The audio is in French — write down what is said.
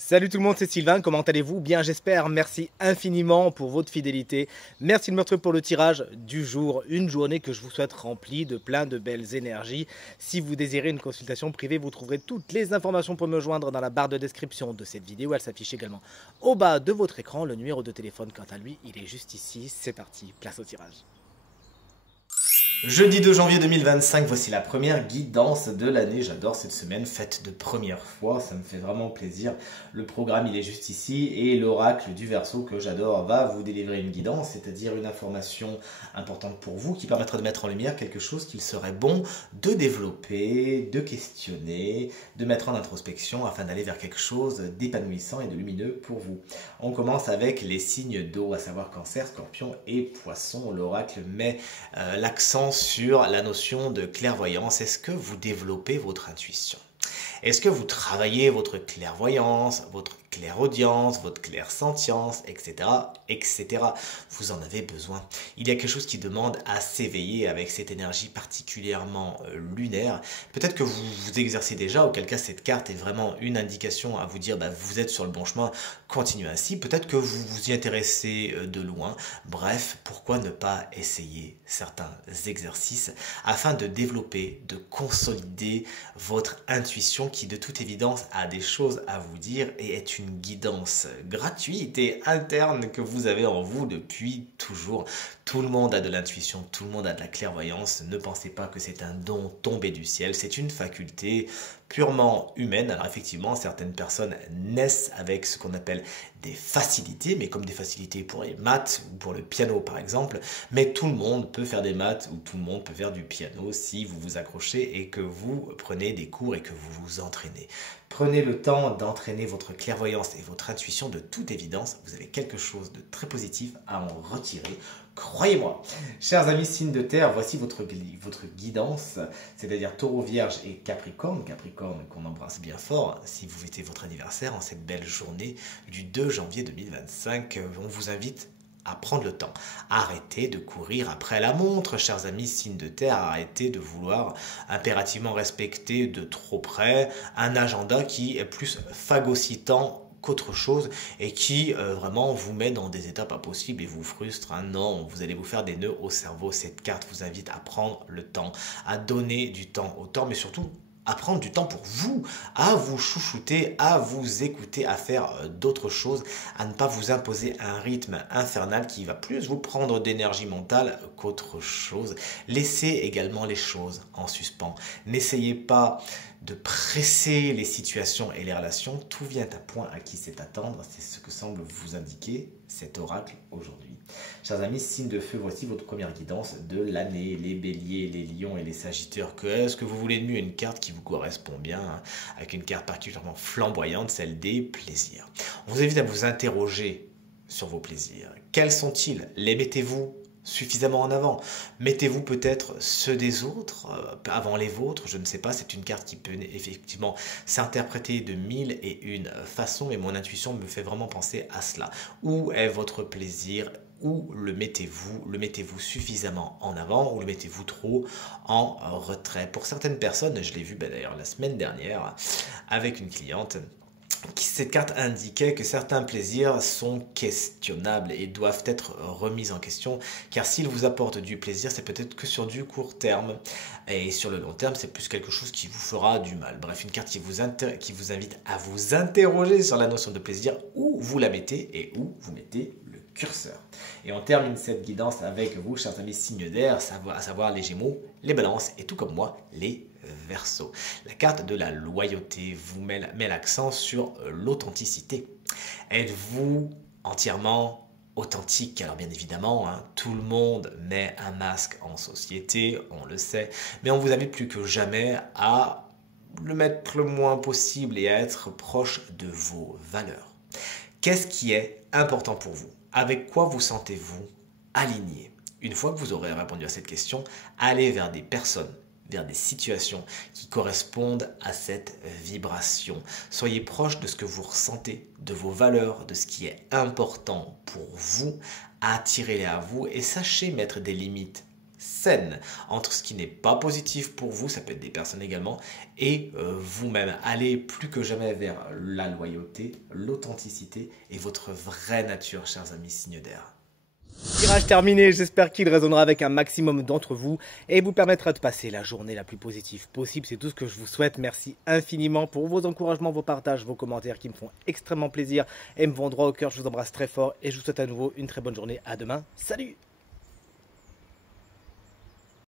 Salut tout le monde, c'est Sylvain, comment allez-vous? Bien j'espère, merci infiniment pour votre fidélité. Merci de me retrouver pour le tirage du jour, une journée que je vous souhaite remplie de plein de belles énergies. Si vous désirez une consultation privée, vous trouverez toutes les informations pour me joindre dans la barre de description de cette vidéo. Elle s'affiche également au bas de votre écran. Le numéro de téléphone, quant à lui, il est juste ici. C'est parti, place au tirage. Jeudi 2 janvier 2025, voici la première guidance de l'année. J'adore cette semaine, faite de première fois, ça me fait vraiment plaisir. Le programme, il est juste ici et l'oracle du Verseau que j'adore va vous délivrer une guidance, c'est-à-dire une information importante pour vous qui permettra de mettre en lumière quelque chose qu'il serait bon de développer, de questionner, de mettre en introspection afin d'aller vers quelque chose d'épanouissant et de lumineux pour vous. On commence avec les signes d'eau, à savoir Cancer, Scorpion et Poisson. L'oracle met l'accent sur la notion de clairvoyance. Est-ce que vous développez votre intuition? Est-ce que vous travaillez votre clairvoyance, votre clairaudience, votre clairsentience, etc., etc. Vous en avez besoin. Il y a quelque chose qui demande à s'éveiller avec cette énergie particulièrement lunaire. Peut-être que vous vous exercez déjà, auquel cas cette carte est vraiment une indication à vous dire vous êtes sur le bon chemin, continuez ainsi. Peut-être que vous vous y intéressez de loin. Bref, pourquoi ne pas essayer certains exercices afin de développer, de consolider votre intuition qui de toute évidence a des choses à vous dire et est une guidance gratuite et interne que vous avez en vous depuis toujours. Tout le monde a de l'intuition, tout le monde a de la clairvoyance. Ne pensez pas que c'est un don tombé du ciel, c'est une faculté purement humaine. Alors effectivement, certaines personnes naissent avec ce qu'on appelle des facilités, mais comme des facilités pour les maths ou pour le piano par exemple, mais tout le monde peut faire des maths ou tout le monde peut faire du piano si vous vous accrochez et que vous prenez des cours et que vous vous entraînez. Prenez le temps d'entraîner votre clairvoyance et votre intuition. De toute évidence, vous avez quelque chose de très positif à en retirer. Croyez-moi. Chers amis signes de terre, voici votre guidance, c'est-à-dire Taureau, Vierge et Capricorne. Capricorne qu'on embrasse bien fort si vous fêtez votre anniversaire en cette belle journée du 2 janvier 2025. On vous invite à prendre le temps. Arrêtez de courir après la montre, chers amis signes de terre. Arrêtez de vouloir impérativement respecter de trop près un agenda qui est plus phagocytant qu'autre chose et qui vraiment vous met dans des états pas possibles et vous frustre. Hein. Non, vous allez vous faire des nœuds au cerveau. Cette carte vous invite à prendre le temps, à donner du temps au temps, mais surtout à prendre du temps pour vous, à vous chouchouter, à vous écouter, à faire d'autres choses, à ne pas vous imposer un rythme infernal qui va plus vous prendre d'énergie mentale qu'autre chose. Laissez également les choses en suspens. N'essayez pas de presser les situations et les relations. Tout vient à point à qui sait attendre. C'est ce que semble vous indiquer cet oracle aujourd'hui. Chers amis, signe de feu, voici votre première guidance de l'année. Les béliers, les lions et les sagittaires. Qu'est-ce que vous voulez de mieux? Une carte qui vous correspond bien, hein, avec une carte particulièrement flamboyante, celle des plaisirs. On vous invite à vous interroger sur vos plaisirs. Quels sont-ils? Les mettez-vous suffisamment en avant? Mettez-vous peut-être ceux des autres avant les vôtres? Je ne sais pas, c'est une carte qui peut effectivement s'interpréter de mille et une façons, mais mon intuition me fait vraiment penser à cela. Où est votre plaisir? Où le mettez-vous? Le mettez-vous suffisamment en avant ou le mettez-vous trop en retrait? Pour certaines personnes, je l'ai vu d'ailleurs la semaine dernière avec une cliente, cette carte indiquait que certains plaisirs sont questionnables et doivent être remis en question, car s'ils vous apportent du plaisir, c'est peut-être que sur du court terme, et sur le long terme, c'est plus quelque chose qui vous fera du mal. Bref, une carte qui vous invite à vous interroger sur la notion de plaisir, où vous la mettez et où vous mettez le curseur. Et on termine cette guidance avec vous, chers amis signes d'air, à savoir les Gémeaux, les Balances et tout comme moi, les Verseau. La carte de la loyauté vous met l'accent sur l'authenticité. Êtes-vous entièrement authentique? Alors bien évidemment, hein, tout le monde met un masque en société, on le sait, mais on vous invite plus que jamais à le mettre le moins possible et à être proche de vos valeurs. Qu'est-ce qui est important pour vous? Avec quoi vous sentez-vous aligné? Une fois que vous aurez répondu à cette question, allez vers des personnes, vers des situations qui correspondent à cette vibration. Soyez proche de ce que vous ressentez, de vos valeurs, de ce qui est important pour vous. Attirez-les à vous et sachez mettre des limites saine entre ce qui n'est pas positif pour vous, ça peut être des personnes également, et vous-même. Allez plus que jamais vers la loyauté, l'authenticité et votre vraie nature, chers amis signes d'air. Tirage terminé, j'espère qu'il résonnera avec un maximum d'entre vous et vous permettra de passer la journée la plus positive possible. C'est tout ce que je vous souhaite. Merci infiniment pour vos encouragements, vos partages, vos commentaires qui me font extrêmement plaisir et me vont droit au cœur. Je vous embrasse très fort et je vous souhaite à nouveau une très bonne journée. À demain. Salut!